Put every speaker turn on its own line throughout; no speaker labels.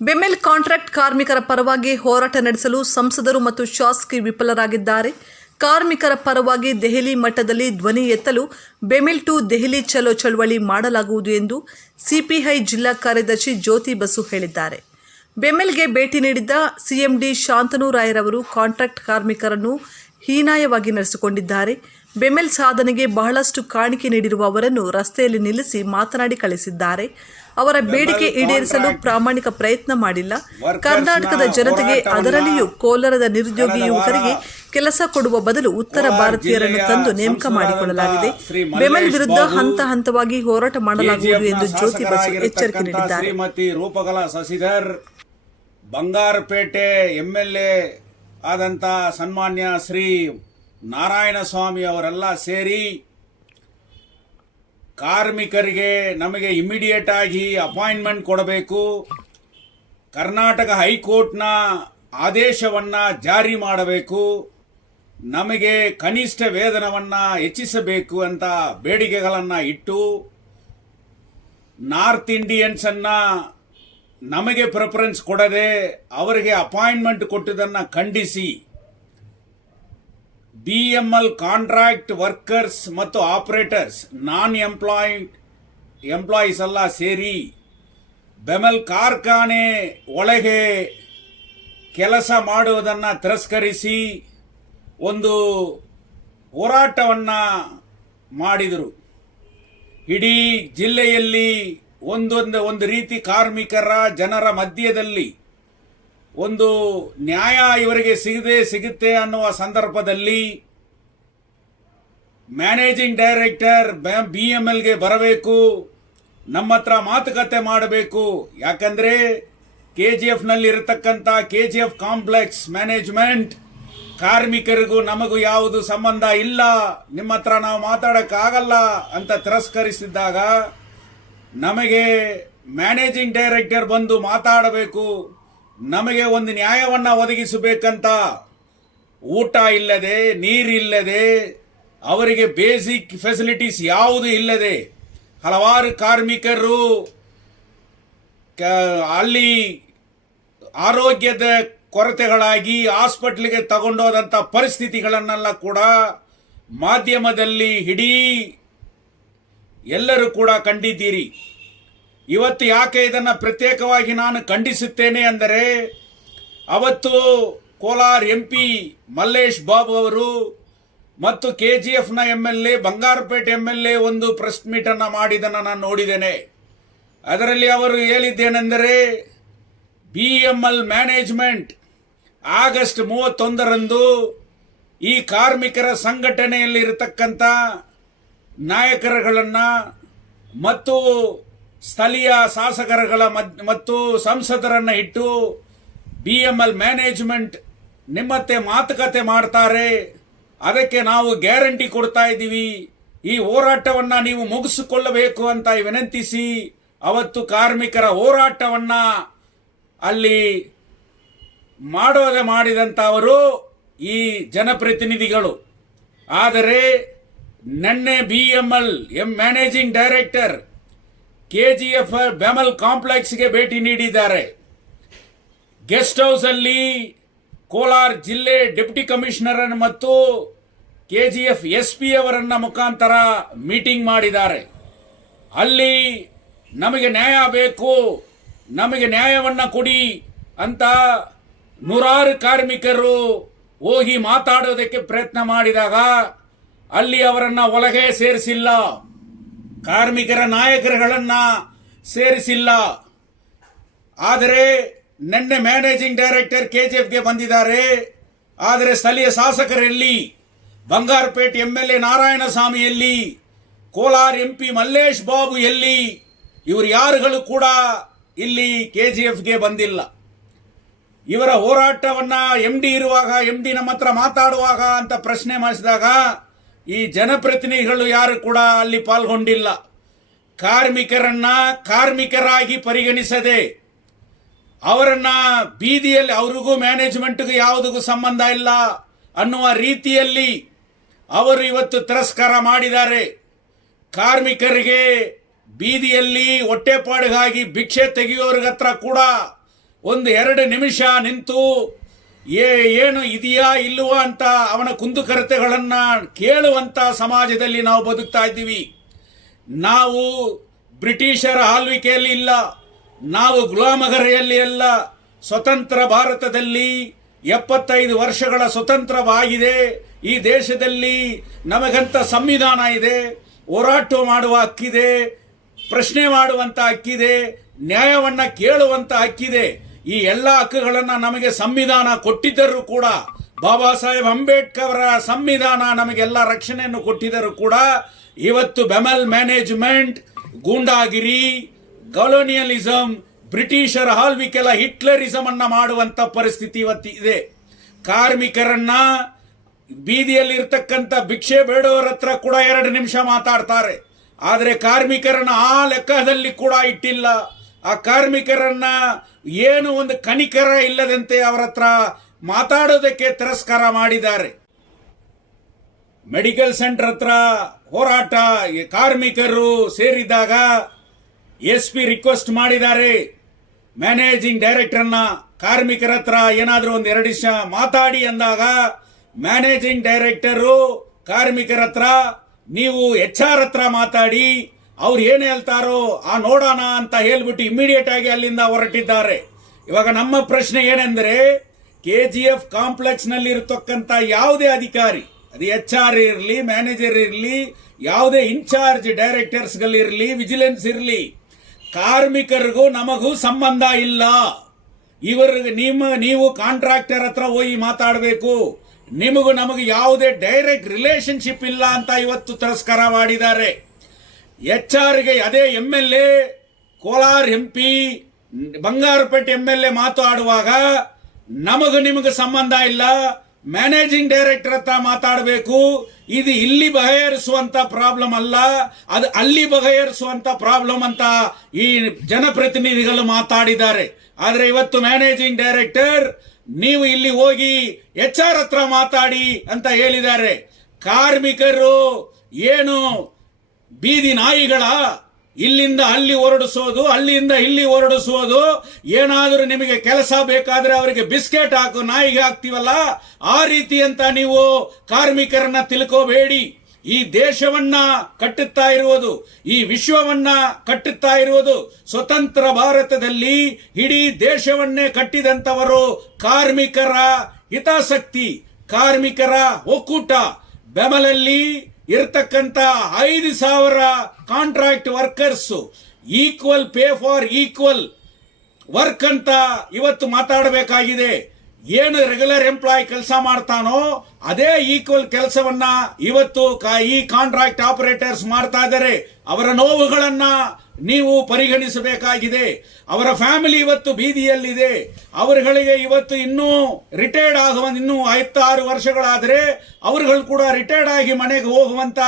BEML contract ಕಾರ್ಮಿಕರ ಪರವಾಗಿ ಹೋರಾಟ ನಡೆಸಲು ಸಂಸದರು ಮತ್ತು ಶಾಸಕಿ ವಿಫಲರಾಗಿದ್ದಾರೆ. ಕಾರ್ಮಿಕರ ಪರವಾಗಿ ದೆಹಲಿ ಮಟ್ಟದಲ್ಲಿ ಧ್ವನಿ ಎತ್ತಲು ಬೆಮೆಲ್ ಟು ದೆಹಲಿ ಚಲೋ ಚಳವಳಿ ಮಾಡಲಾಗುವುದು ಎಂದು ಸಿಪಿಐ ಜಿಲ್ಲಾ ಕಾರ್ಯದರ್ಶಿ ಜ್ಯೋತಿ ಬಸು ಹೇಳಿದ್ದಾರೆ. ಬೆಮೆಲ್ಗೆ ಭೇಟಿ ನೀಡಿದ್ದ ಸಿಎಂಡಿ ಶಾಂತನು ರಾಯರವರು ಕಾಂಟ್ರಾಕ್ಟ್ ಕಾರ್ಮಿಕರನ್ನು ಹೀನಾಯವಾಗಿ ನಡೆಸಿಕೊಂಡಿದ್ದಾರೆ. ಬೆಮೆಲ್ ಸಾಧನೆಗೆ ಬಹಳಷ್ಟು ಕಾಣಿಕೆ ನೀಡಿರುವ ಅವರನ್ನು ರಸ್ತೆಯಲ್ಲಿ ನಿಲ್ಲಿಸಿ ಮಾತನಾಡಿ ಕಳಿಸಿದ್ದಾರೆ. ಅವರ ಬೇಡಿಕೆ ಈಡೇರಿಸಲು ಪ್ರಾಮಾಣಿಕ ಪ್ರಯತ್ನ ಮಾಡಿಲ್ಲ. ಕರ್ನಾಟಕದ ಜನತೆಗೆ ಅದರಲ್ಲಿಯೂ ಕೋಲಾರದ ನಿರುದ್ಯೋಗಿ ಯುವಕರಿಗೆ ಕೆಲಸ ಕೊಡುವ ಬದಲು ಉತ್ತರ ಭಾರತೀಯರನ್ನು ತಂದು ನೇಮಕ ಮಾಡಿಕೊಳ್ಳಲಾಗಿದೆ. ಬೆಮಲ್ ವಿರುದ್ಧ ಹಂತ ಹಂತವಾಗಿ ಹೋರಾಟ ಮಾಡಲಾಗುವುದು ಎಂದು ಜ್ಯೋತಿ ಬಸು ಎಚ್ಚರಿಕೆ ನೀಡಿದ್ದಾರೆ
ಶ್ರೀಮತಿ ರೂಪಕಲಾ ಶಶಿಧರ್ ಬಂಗಾರಪೇಟೆ ಎಂಎಲ್ಎ ಆದಂತ ಸನ್ಮಾನ್ಯ ಶ್ರೀ ನಾರಾಯಣ ಸ್ವಾಮಿ ಅವರೆಲ್ಲ ಸೇರಿ ಕಾರ್ಮಿಕರಿಗೆ ನಮಗೆ ಇಮಿಡಿಯೇಟ್ ಆಗಿ ಅಪಾಯಿಂಟ್ಮೆಂಟ್ ಕೊಡಬೇಕು. ಕರ್ನಾಟಕ ಹೈಕೋರ್ಟ್ನ ಆದೇಶವನ್ನ ಜಾರಿ ಮಾಡಬೇಕು. ನಮಗೆ ಕನಿಷ್ಠ ವೇತನವನ್ನ ಹೆಚ್ಚಿಸಬೇಕು ಅಂತ ಬೇಡಿಕೆಗಳನ್ನ ಇಟ್ಟು, ನಾರ್ತ್ ಇಂಡಿಯನ್ಸ್ ಅನ್ನ ನಮಗೆ ಪ್ರಿಫರೆನ್ಸ್ ಕೊಡದೆ ಅವರಿಗೆ ಅಪಾಯಿಂಟ್ಮೆಂಟ್ ಕೊಟ್ಟದನ್ನ ಖಂಡಿಸಿ ಬಿಎಂಎಲ್ ಕಾಂಟ್ರಾಕ್ಟ್ ವರ್ಕರ್ಸ್ ಮತ್ತು ಆಪರೇಟರ್ಸ್ ನಾನ್ ಎಂಪ್ಲಾಯ್ಡ್ ಎಂಪ್ಲಾಯೀಸ್ ಎಲ್ಲ ಸೇರಿ ಬೆಮಲ್ ಕಾರ್ಖಾನೆ ಒಳಗೆ ಕೆಲಸ ಮಾಡುವುದನ್ನು ತಿರಸ್ಕರಿಸಿ ಒಂದು ಹೋರಾಟವನ್ನು ಮಾಡಿದರು. ಇಡೀ ಜಿಲ್ಲೆಯಲ್ಲಿ ಒಂದೊಂದು ಒಂದು ರೀತಿ ಕಾರ್ಮಿಕರ ಜನರ ಮಧ್ಯದಲ್ಲಿ ಒಂದು ನ್ಯಾಯ ಇವರಿಗೆ ಸಿಗದೆ ಸಿಗುತ್ತೆ ಅನ್ನುವ ಸಂದರ್ಭದಲ್ಲಿ ಮ್ಯಾನೇಜಿಂಗ್ ಡೈರೆಕ್ಟರ್ ಬಿ ಎಂ ಎಲ್ಗೆ ಬರಬೇಕು, ನಮ್ಮ ಹತ್ರ ಮಾತುಕತೆ ಮಾಡಬೇಕು. ಯಾಕಂದ್ರೆ ಕೆ ಜಿ ಎಫ್ನಲ್ಲಿ ಇರತಕ್ಕಂತ K G F complex management ಕಾರ್ಮಿಕರಿಗೂ ನಮಗೂ ಯಾವುದು ಸಂಬಂಧ ಇಲ್ಲ, ನಿಮ್ಮ ಹತ್ರ ನಾವು ಮಾತಾಡೋಕ್ಕಾಗಲ್ಲ ಅಂತ ತಿರಸ್ಕರಿಸಿದ್ದಾಗ ನಮಗೆ ಮ್ಯಾನೇಜಿಂಗ್ ಡೈರೆಕ್ಟರ್ ಬಂದು ಮಾತಾಡಬೇಕು. ನಮಗೆ ಒಂದು ನ್ಯಾಯವನ್ನು ಒದಗಿಸಬೇಕಂತ ಊಟ ಇಲ್ಲದೆ, ನೀರಿಲ್ಲದೆ, ಅವರಿಗೆ ಬೇಸಿಕ್ ಫೆಸಿಲಿಟೀಸ್ ಯಾವುದು ಇಲ್ಲದೆ ಹಲವಾರು ಕಾರ್ಮಿಕರು ಅಲ್ಲಿ ಆರೋಗ್ಯದ ಕೊರತೆಗಳಾಗಿ ಹಾಸ್ಪಿಟ್ಲಿಗೆ ತಗೊಂಡೋದಂಥ ಪರಿಸ್ಥಿತಿಗಳನ್ನೆಲ್ಲ ಕೂಡ ಮಾಧ್ಯಮದಲ್ಲಿ ಹಿಡೀ ಎಲ್ಲರೂ ಕೂಡ ಕಂಡಿದ್ದೀರಿ. ಇವತ್ತು ಯಾಕೆ ಇದನ್ನು ಪ್ರತ್ಯೇಕವಾಗಿ ನಾನು ಖಂಡಿಸುತ್ತೇನೆ ಅಂದರೆ, ಅವತ್ತು ಕೋಲಾರ್ ಎಂ ಪಿ ಮಲ್ಲೇಶ್ ಬಾಬು ಅವರು ಮತ್ತು K G ಎಫ್ನ M L A Bangarapet M L A ಒಂದು ಪ್ರೆಸ್ ಮೀಟನ್ನು ಮಾಡಿದ್ದನ್ನು ನಾನು ನೋಡಿದ್ದೇನೆ. ಅದರಲ್ಲಿ ಅವರು ಹೇಳಿದ್ದೇನೆಂದರೆ B M L management August ಮೂವತ್ತೊಂದರಂದು ಈ ಕಾರ್ಮಿಕರ ಸಂಘಟನೆಯಲ್ಲಿರತಕ್ಕಂಥ ನಾಯಕರುಗಳನ್ನು ಮತ್ತು ಸ್ಥಳೀಯ ಶಾಸಕರುಗಳ ಮತ್ತು ಸಂಸದರನ್ನ ಇಟ್ಟು ಬಿ ಎಂ ಎಲ್ ಮ್ಯಾನೇಜ್ಮೆಂಟ್ ನಿಮ್ಮತ್ತೆ ಮಾತುಕತೆ ಮಾಡ್ತಾರೆ. ಅದಕ್ಕೆ ನಾವು ಗ್ಯಾರಂಟಿ ಕೊಡ್ತಾ ಇದ್ದೀವಿ. ಈ ಹೋರಾಟವನ್ನು ನೀವು ಮುಗಿಸಿಕೊಳ್ಳಬೇಕು ಅಂತ ವಿನಂತಿಸಿ ಅವತ್ತು ಕಾರ್ಮಿಕರ ಹೋರಾಟವನ್ನು ಅಲ್ಲಿ ಮಾಡೋದೇ ಮಾಡಿದಂಥವರು ಈ ಜನಪ್ರತಿನಿಧಿಗಳು. ಆದರೆ ನೆನ್ನೆ B M L M managing director KGF BEML ಕಾಂಪ್ಲೆಕ್ಸ್ಗೆ ಭೇಟಿ ನೀಡಿದ್ದಾರೆ. ಗೆಸ್ಟ್ ಹೌಸ್ ಅಲ್ಲಿ ಕೋಲಾರ ಜಿಲ್ಲೆ ಡೆಪ್ಟಿ ಕಮಿಷನರ್ ಮತ್ತು ಕೆಜಿಎಫ್ ಎಸ್ ಪಿ ಅವರನ್ನ ಮುಖಾಂತರ ಮೀಟಿಂಗ್ ಮಾಡಿದ್ದಾರೆ. ಅಲ್ಲಿ ನಮಗೆ ನ್ಯಾಯ ಬೇಕು, ನಮಗೆ ನ್ಯಾಯವನ್ನು ಕೊಡಿ ಅಂತ ನೂರಾರು ಕಾರ್ಮಿಕರು ಹೋಗಿ ಮಾತಾಡೋದಕ್ಕೆ ಪ್ರಯತ್ನ ಮಾಡಿದಾಗ ಅಲ್ಲಿ ಅವರನ್ನು ಒಳಗೆ ಸೇರಿಸಿಲ್ಲ. ಕಾರ್ಮಿಕರ ನಾಯಕರುಗಳನ್ನ ಸೇರಿಸಿಲ್ಲ. ಆದರೆ ನಿನ್ನೆ ಮ್ಯಾನೇಜಿಂಗ್ ಡೈರೆಕ್ಟರ್ ಕೆಜಿಎಫ್ಗೆ ಬಂದಿದ್ದಾರೆ. ಆದರೆ ಸ್ಥಳೀಯ ಶಾಸಕರಲ್ಲಿ Bangarapet M L A Narayanaswamy ಎಲ್ಲಿ ಕೋಲಾರ ಎಂ ಪಿ ಮಲ್ಲೇಶ್ ಬಾಬು ಎಲ್ಲಿ ಇವರು ಯಾರುಗಳು ಕೂಡ ಇಲ್ಲಿ ಕೆಜಿಎಫ್ಗೆ ಬಂದಿಲ್ಲ. ಇವರ ಹೋರಾಟವನ್ನ ಎಂ ಡಿ ಇರುವಾಗ ಎಂ ಡಿ ನಮ್ಮ ಹತ್ರ ಮಾತಾಡುವಾಗ ಅಂತ ಪ್ರಶ್ನೆ ಮಾಡಿಸಿದಾಗ ಈ ಜನಪ್ರತಿನಿಧಿಗಳು ಯಾರು ಕೂಡ ಅಲ್ಲಿ ಪಾಲ್ಗೊಂಡಿಲ್ಲ. ಕಾರ್ಮಿಕರನ್ನ ಕಾರ್ಮಿಕರಾಗಿ ಪರಿಗಣಿಸದೆ ಅವರನ್ನ ಬೀದಿಯಲ್ಲಿ ಅವ್ರಿಗೂ ಮ್ಯಾನೇಜ್ಮೆಂಟ್ಗೂ ಯಾವುದಕ್ಕೂ ಸಂಬಂಧ ಇಲ್ಲ ಅನ್ನುವ ರೀತಿಯಲ್ಲಿ ಅವರು ಇವತ್ತು ತಿರಸ್ಕಾರ ಮಾಡಿದ್ದಾರೆ. ಕಾರ್ಮಿಕರಿಗೆ ಬೀದಿಯಲ್ಲಿ ಹೊಟ್ಟೆಪಾಡಿಗಾಗಿ ಭಿಕ್ಷೆ ತೆಗೆಯೋರಿಗತ್ರ ಕೂಡ ಒಂದು ಎರಡು ನಿಮಿಷ ನಿಂತು ಏ ಏನು ಇದೆಯಾ ಇಲ್ಲವಾ ಅಂತ ಅವನ ಕುಂದುಕರತೆಗಳನ್ನು ಕೇಳುವಂತ ಸಮಾಜದಲ್ಲಿ ನಾವು ಬದುಕ್ತಾ ಇದ್ದೀವಿ. ನಾವು ಬ್ರಿಟಿಷರ ಆಳ್ವಿಕೆಯಲ್ಲಿ ಇಲ್ಲ, ನಾವು ಗುಲಾಮಗರೆಯಲ್ಲಿ ಅಲ್ಲ, ಸ್ವತಂತ್ರ ಭಾರತದಲ್ಲಿ ಎಪ್ಪತ್ತೈದು ವರ್ಷಗಳ ಸ್ವತಂತ್ರವಾಗಿದೆ. ಈ ದೇಶದಲ್ಲಿ ನಮಗಂತ ಸಂವಿಧಾನ ಇದೆ, ಹೋರಾಟ ಮಾಡುವ ಹಕ್ಕಿದೆ, ಪ್ರಶ್ನೆ ಮಾಡುವಂತ ಹಕ್ಕಿದೆ, ನ್ಯಾಯವನ್ನ ಕೇಳುವಂತ ಹಕ್ಕಿದೆ. ಈ ಎಲ್ಲ ಹಕ್ಕುಗಳನ್ನು ನಮಗೆ ಸಂವಿಧಾನ ಕೊಟ್ಟಿದ್ದರೂ ಕೂಡ ಬಾಬಾ ಸಾಹೇಬ್ ಅಂಬೇಡ್ಕರ್ ಅವರ ಸಂವಿಧಾನ ನಮಗೆಲ್ಲ ರಕ್ಷಣೆಯನ್ನು ಕೊಟ್ಟಿದ್ದರೂ ಕೂಡ ಇವತ್ತು ಬೆಮಲ್ ಮ್ಯಾನೇಜ್ಮೆಂಟ್, ಗೂಂಡಾಗಿರಿ ಕಾಲೋನಿಯಲಿಸಂ ಬ್ರಿಟಿಷರ ಹಾಲ್ವಿಕೆಲ್ಲ ಹಿಟ್ಲರಿಸಂ ಅನ್ನ ಮಾಡುವಂತ ಪರಿಸ್ಥಿತಿ ಇವತ್ತು ಇದೆ ಕಾರ್ಮಿಕರನ್ನ ಬೀದಿಯಲ್ಲಿ ಇರ್ತಕ್ಕಂಥ ಭಿಕ್ಷೆ ಬೇಡವರ ಹತ್ರ ಕೂಡ ಎರಡು ನಿಮಿಷ ಮಾತಾಡ್ತಾರೆ. ಆದರೆ ಕಾರ್ಮಿಕರನ್ನ ಆ ಲೆಕ್ಕದಲ್ಲಿ ಕೂಡ ಇಟ್ಟಿಲ್ಲ. ಆ ಕಾರ್ಮಿಕರನ್ನ ಏನು ಒಂದು ಕನಿಕರ ಇಲ್ಲದಂತೆ ಅವರ ಹತ್ರ ಮಾತಾಡೋದಕ್ಕೆ ತಿರಸ್ಕಾರ ಮಾಡಿದ್ದಾರೆ. ಮೆಡಿಕಲ್ ಸೆಂಟರ್ ಹತ್ರ ಹೋರಾಟ ಕಾರ್ಮಿಕರು ಸೇರಿದಾಗ ಎಸ್ ಪಿ ರಿಕ್ವೆಸ್ಟ್ ಮಾಡಿದ್ದಾರೆ. ಮ್ಯಾನೇಜಿಂಗ್ ಡೈರೆಕ್ಟರ್ನ ಕಾರ್ಮಿಕರ ಹತ್ರ ಏನಾದರೂ ಒಂದು ಎರಡು ನಿಮಿಷ ಮಾತಾಡಿ ಅಂದಾಗ ಮ್ಯಾನೇಜಿಂಗ್ ಡೈರೆಕ್ಟರು ಕಾರ್ಮಿಕರ ಹತ್ರ ನೀವು ಎಚ್ ಆರ್ ಹತ್ರ ಮಾತಾಡಿ ಅವ್ರು ಏನು ಹೇಳ್ತಾರೋ ಆ ನೋಡೋಣ ಅಂತ ಹೇಳ್ಬಿಟ್ಟು ಇಮಿಡಿಯೇಟ್ ಆಗಿ ಅಲ್ಲಿಂದ ಹೊರಟಿದ್ದಾರೆ. ಇವಾಗ ನಮ್ಮ ಪ್ರಶ್ನೆ ಏನೆಂದರೆ ಕೆ ಜಿ ಎಫ್ ಕಾಂಪ್ಲೆಕ್ಸ್ನಲ್ಲಿ ಇರತಕ್ಕಂತ ಯಾವುದೇ ಅಧಿಕಾರಿ, ಅದು ಎಚ್ ಆರ್ ಇರಲಿ ಮ್ಯಾನೇಜರ್ ಇರಲಿ, ಯಾವುದೇ ಇನ್ಚಾರ್ಜ್ ಡೈರೆಕ್ಟರ್ಸ್ ಇರಲಿ ವಿಜಿಲೆನ್ಸ್ ಇರಲಿ, ಕಾರ್ಮಿಕರಿಗೂ ನಮಗೂ ಸಂಬಂಧ ಇಲ್ಲ. ಇವರಿಗೆ ನಿಮ್ಮ, ನೀವು ಕಾಂಟ್ರಾಕ್ಟರ್ ಹತ್ರ ಹೋಗಿ ಮಾತಾಡಬೇಕು. ನಿಮಗೂ ನಮಗೆ ಯಾವುದೇ ಡೈರೆಕ್ಟ್ ರಿಲೇಶನ್ಶಿಪ್ ಇಲ್ಲ ಅಂತ ಇವತ್ತು ತಿರಸ್ಕಾರ ಮಾಡಿದ್ದಾರೆ. ಎಚ್ ಆರ್ಗೆ ಅದೇ M L A Kolar M P Bangarapet M L A ಮಾತಾಡುವಾಗ ನಮಗೆ ನಿಮಗೆ ಸಂಬಂಧ ಇಲ್ಲ. ಮ್ಯಾನೇಜಿಂಗ್ ಡೈರೆಕ್ಟರ್ ಹತ್ರ ಮಾತಾಡಬೇಕು. ಇದು ಇಲ್ಲಿ ಬಗೆಹರಿಸುವಂತ ಪ್ರಾಬ್ಲಮ್ ಅಲ್ಲ. ಅದು ಅಲ್ಲಿ ಬಗೆಹರಿಸುವಂತ ಪ್ರಾಬ್ಲಮ್ ಅಂತ ಈ ಜನಪ್ರತಿನಿಧಿಗಳು ಮಾತಾಡಿದ್ದಾರೆ. ಆದರೆ ಇವತ್ತು ಮ್ಯಾನೇಜಿಂಗ್ ಡೈರೆಕ್ಟರ್, ನೀವು ಇಲ್ಲಿ ಹೋಗಿ ಎಚ್ ಆರ್ ಹತ್ರ ಮಾತಾಡಿ ಅಂತ ಹೇಳಿದ್ದಾರೆ. ಕಾರ್ಮಿಕರು ಏನು ಬೀದಿ ನಾಯಿಗಳ ಇಲ್ಲಿಂದ ಅಲ್ಲಿ ಹೊರಡಿಸೋದು, ಅಲ್ಲಿಂದ ಇಲ್ಲಿ ಹೊರಡಿಸೋದು, ಏನಾದರೂ ನಿಮಗೆ ಕೆಲಸ ಬೇಕಾದ್ರೆ ಅವರಿಗೆ ಬಿಸ್ಕೆಟ್ ಹಾಕು, ನಾಯಿಗೆ ಹಾಕ್ತೀವಲ್ಲ, ಆ ರೀತಿ ಅಂತ ನೀವು ಕಾರ್ಮಿಕರನ್ನ ತಿಳ್ಕೋಬೇಡಿ. ಈ ದೇಶವನ್ನ ಕಟ್ಟುತ್ತಾ ಇರುವುದು, ಈ ವಿಶ್ವವನ್ನ ಕಟ್ಟುತ್ತಾ ಇರುವುದು ಸ್ವತಂತ್ರ ಭಾರತದಲ್ಲಿ ಇಡೀ ದೇಶವನ್ನೇ ಕಟ್ಟಿದಂತವರು ಕಾರ್ಮಿಕರ ಹಿತಾಸಕ್ತಿ, ಕಾರ್ಮಿಕರ ಒಕ್ಕೂಟ. ಬೆಮಲಲ್ಲಿ ಇರತಕ್ಕಂತ ಐದು ಸಾವಿರ contract workers equal pay for equal work ಅಂತ ಇವತ್ತು ಮಾತಾಡಬೇಕಾಗಿದೆ. ಏನು ರೆಗ್ಯುಲರ್ ಎಂಪ್ಲಾಯ್ ಕೆಲಸ ಮಾಡ್ತಾನೋ ಅದೇ ಈಕ್ವಲ್ ಕೆಲಸವನ್ನ ಇವತ್ತು ಈ ಕಾಂಟ್ರಾಕ್ಟ್ ಆಪರೇಟರ್ಸ್ ಮಾಡ್ತಾ ಇದ್ದಾರೆ. ಅವರ ನೋವುಗಳನ್ನ ನೀವು ಪರಿಗಣಿಸಬೇಕಾಗಿದೆ. ಅವರ ಫ್ಯಾಮಿಲಿ ಇವತ್ತು ಬೀದಿಯಲ್ಲಿದೆ. ಅವರುಗಳಿಗೆ ಇವತ್ತು ಇನ್ನೂ ರಿಟೈರ್ಡ್ ಆಗುವ ಇನ್ನೂ ಐವತ್ತಾರು ವರ್ಷಗಳಾದರೆ ಅವರುಗಳು ಕೂಡ ರಿಟೈರ್ಡ್ ಆಗಿ ಮನೆಗೆ ಹೋಗುವಂತ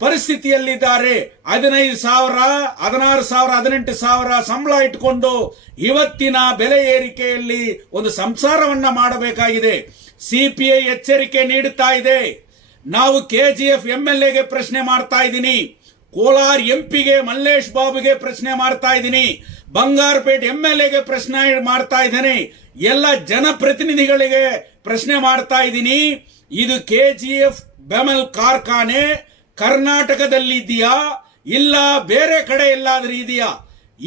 ಪರಿಸ್ಥಿತಿಯಲ್ಲಿದ್ದಾರೆ. ಹದಿನೈದು ಸಾವಿರ, ಹದಿನಾರು ಸಾವಿರ, ಹದಿನೆಂಟು ಸಾವಿರ ಸಂಬಳ ಇಟ್ಕೊಂಡು ಇವತ್ತಿನ ಬೆಲೆ ಏರಿಕೆಯಲ್ಲಿ ಒಂದು ಸಂಸಾರವನ್ನ ಮಾಡಬೇಕಾಗಿದೆ. ಸಿಪಿಐ ಎಚ್ಚರಿಕೆ ನೀಡುತ್ತಾ ಇದೆ. ನಾವು ಕೆಜಿಎಫ್ ಎಂಎಲ್ಎಗೆ ಎಲ್ ಎಗೆ ಪ್ರಶ್ನೆ ಮಾಡ್ತಾ ಇದ್ದೀನಿ. ಕೋಲಾರ್ ಎಂಪಿಗೆ ಮಲ್ಲೇಶ್ ಬಾಬುಗೆ ಪ್ರಶ್ನೆ ಮಾಡ್ತಾ ಇದ್ದೀನಿ. ಬಂಗಾರಪೇಟೆ ಎಂ ಎಲ್ ಎಗೆ ಪ್ರಶ್ನೆ ಮಾಡ್ತಾ ಇದ್ದೇನೆ. ಎಲ್ಲ ಜನಪ್ರತಿನಿಧಿಗಳಿಗೆ ಪ್ರಶ್ನೆ ಮಾಡ್ತಾ ಇದ್ದೀನಿ. ಇದು ಕೆ ಜಿ ಎಫ್ ಬೆಮಲ್ ಕಾರ್ಖಾನೆ ಕರ್ನಾಟಕದಲ್ಲಿ ಇದೆಯಾ ಇಲ್ಲ, ಬೇರೆ ಕಡೆ ಎಲ್ಲಾದ್ರೂ ಇದೆಯಾ?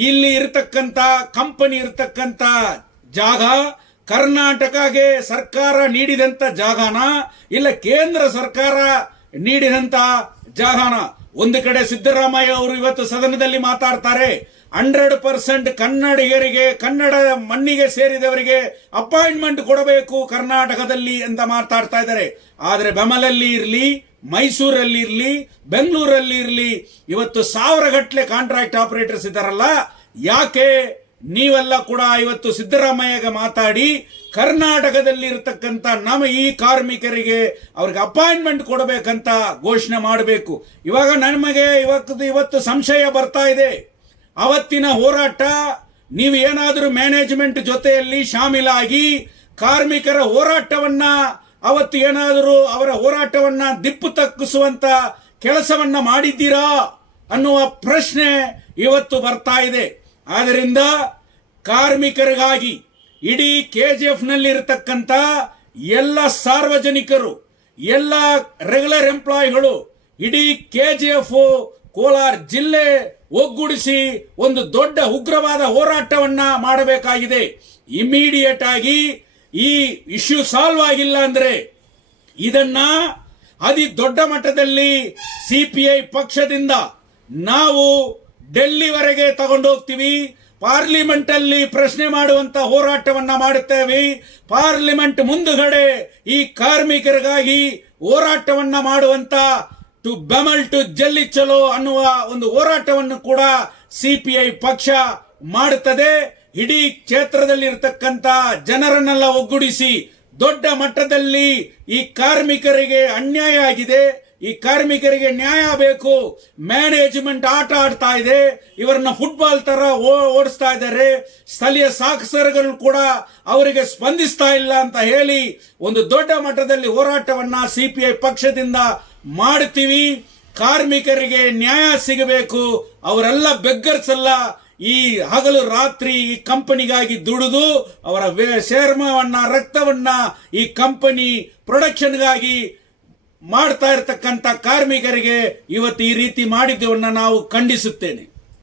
ಇಲ್ಲಿ ಇರತಕ್ಕಂತ ಕಂಪನಿ ಇರತಕ್ಕಂತ ಜಾಗ ಕರ್ನಾಟಕಗೆ ಸರ್ಕಾರ ನೀಡಿದಂತ ಜಾಗನ? ಇಲ್ಲ ಕೇಂದ್ರ ಸರ್ಕಾರ ನೀಡಿದಂತ ಜಾಗನ ಒಂದು ಕಡೆ ಸಿದ್ದರಾಮಯ್ಯ ಅವರು ಇವತ್ತು ಸದನದಲ್ಲಿ ಮಾತಾಡ್ತಾರೆ. ಹಂಡ್ರೆಡ್ ಪರ್ಸೆಂಟ್ ಕನ್ನಡಿಗರಿಗೆ, ಕನ್ನಡ ಮಣ್ಣಿಗೆ ಸೇರಿದವರಿಗೆ ಅಪಾಯಿಂಟ್ಮೆಂಟ್ ಕೊಡಬೇಕು ಕರ್ನಾಟಕದಲ್ಲಿ ಅಂತ ಮಾತಾಡ್ತಾ ಇದ್ದಾರೆ. ಆದರೆ ಬೆಮಲಲ್ಲಿ ಇರಲಿ, ಮೈಸೂರಲ್ಲಿ ಇರಲಿ, ಬೆಂಗಳೂರಲ್ಲಿ ಇರಲಿ, ಇವತ್ತು ಸಾವಿರ ಗಟ್ಟಲೆ ಕಾಂಟ್ರಾಕ್ಟ್ ಆಪರೇಟರ್ಸ್ ಇದ್ದಾರಲ್ಲ, ಯಾಕೆ ನೀವೆಲ್ಲ ಕೂಡ ಇವತ್ತು ಸಿದ್ದರಾಮಯ್ಯಗೆ ಮಾತಾಡಿ ಕರ್ನಾಟಕದಲ್ಲಿ ಇರತಕ್ಕಂತ ನಮ್ಮ ಈ ಕಾರ್ಮಿಕರಿಗೆ ಅವ್ರಿಗೆ ಅಪಾಯಿಂಟ್ಮೆಂಟ್ ಕೊಡಬೇಕಂತ ಘೋಷಣೆ ಮಾಡಬೇಕು. ಇವಾಗ ನಮಗೆ ಇವತ್ತು ಇವತ್ತು ಸಂಶಯ ಬರ್ತಾ ಇದೆ. ಅವತ್ತಿನ ಹೋರಾಟ, ನೀವು ಏನಾದರೂ ಮ್ಯಾನೇಜ್ಮೆಂಟ್ ಜೊತೆಯಲ್ಲಿ ಶಾಮೀಲಾಗಿ ಕಾರ್ಮಿಕರ ಹೋರಾಟವನ್ನ, ಅವತ್ತು ಏನಾದರೂ ಅವರ ಹೋರಾಟವನ್ನ ದಿಪ್ಪು ತಕ್ಕಿಸುವಂತ ಕೆಲಸವನ್ನ ಮಾಡಿದ್ದೀರಾ ಅನ್ನುವ ಪ್ರಶ್ನೆ ಇವತ್ತು ಬರ್ತಾ ಇದೆ. ಆದ್ದರಿಂದ ಕಾರ್ಮಿಕರಿಗಾಗಿ ಇಡೀ ಕೆಜಿಎಫ್ನಲ್ಲಿ ಇರತಕ್ಕಂತ ಎಲ್ಲ ಸಾರ್ವಜನಿಕರು, ಎಲ್ಲ ರೆಗ್ಯುಲರ್ ಎಂಪ್ಲಾಯಿಗಳು ಇಡೀ ಕೆ ಜಿ ಎಫ್ ಕೋಲಾರ ಜಿಲ್ಲೆ ಒಗ್ಗೂಡಿಸಿ ಒಂದು ದೊಡ್ಡ ಉಗ್ರವಾದ ಹೋರಾಟವನ್ನ ಮಾಡಬೇಕಾಗಿದೆ. ಇಮಿಡಿಯೇಟ್ ಆಗಿ ಈ ಇಶ್ಯೂ ಸಾಲ್ವ್ ಆಗಿಲ್ಲ ಅಂದ್ರೆ ಇದನ್ನ ಅತಿ ದೊಡ್ಡ ಮಟ್ಟದಲ್ಲಿ ಸಿಪಿಐ ಪಕ್ಷದಿಂದ ನಾವು ಡೆಲ್ಲಿವರೆಗೆ ತಗೊಂಡೋಗ್ತೀವಿ. ಪಾರ್ಲಿಮೆಂಟ್ ಅಲ್ಲಿ ಪ್ರಶ್ನೆ ಮಾಡುವಂತ ಹೋರಾಟವನ್ನ ಮಾಡುತ್ತೇವೆ. ಪಾರ್ಲಿಮೆಂಟ್ ಮುಂದುಗಡೆ ಈ ಕಾರ್ಮಿಕರಿಗಾಗಿ ಹೋರಾಟವನ್ನ ಮಾಡುವಂತ ಟು ಬೆಮಲ್ ಟು ಜಲ್ಲಿ ಚಲೋ ಅನ್ನುವ ಒಂದು ಹೋರಾಟವನ್ನು ಕೂಡ ಸಿಪಿಐ ಪಕ್ಷ ಮಾಡುತ್ತದೆ. ಇಡೀ ಕ್ಷೇತ್ರದಲ್ಲಿ ಇರತಕ್ಕಂತ ಜನರನ್ನೆಲ್ಲ ಒಗ್ಗೂಡಿಸಿ ದೊಡ್ಡ ಮಟ್ಟದಲ್ಲಿ ಈ ಕಾರ್ಮಿಕರಿಗೆ ಅನ್ಯಾಯ ಆಗಿದೆ. ಈ ಕಾರ್ಮಿಕರಿಗೆ ನ್ಯಾಯ ಬೇಕು. ಮ್ಯಾನೇಜ್ಮೆಂಟ್ ಆಟ ಆಡ್ತಾ ಇದೆ. ಇವರನ್ನ ಫುಟ್ಬಾಲ್ ತರ ಓಡಿಸ್ತಾ ಇದ್ದಾರೆ. ಸ್ಥಳೀಯ ಸಾಕ್ಷರಗಳು ಕೂಡ ಅವರಿಗೆ ಸ್ಪಂದಿಸ್ತಾ ಇಲ್ಲ ಅಂತ ಹೇಳಿ ಒಂದು ದೊಡ್ಡ ಮಟ್ಟದಲ್ಲಿ ಹೋರಾಟವನ್ನ ಸಿಪಿಐ ಪಕ್ಷದಿಂದ ಮಾಡ್ತೀವಿ. ಕಾರ್ಮಿಕರಿಗೆ ನ್ಯಾಯ ಸಿಗಬೇಕು. ಅವರೆಲ್ಲ ಬೆಗ್ಗರ್ಸಲ್ಲ. ಈ ಹಗಲು ರಾತ್ರಿ ಈ ಕಂಪನಿಗಾಗಿ ದುಡಿದು ಅವರ ಶೇರ್ಮವನ್ನ ರಕ್ತವನ್ನ ಈ ಕಂಪನಿ ಪ್ರೊಡಕ್ಷನ್ಗಾಗಿ ಮಾಡ್ತಾ ಇರತಕ್ಕಂಥ ಕಾರ್ಮಿಕರಿಗೆ ಇವತ್ತು ಈ ರೀತಿ ಮಾಡಿದ್ದವನ್ನ ನಾವು ಖಂಡಿಸುತ್ತೇನೆ.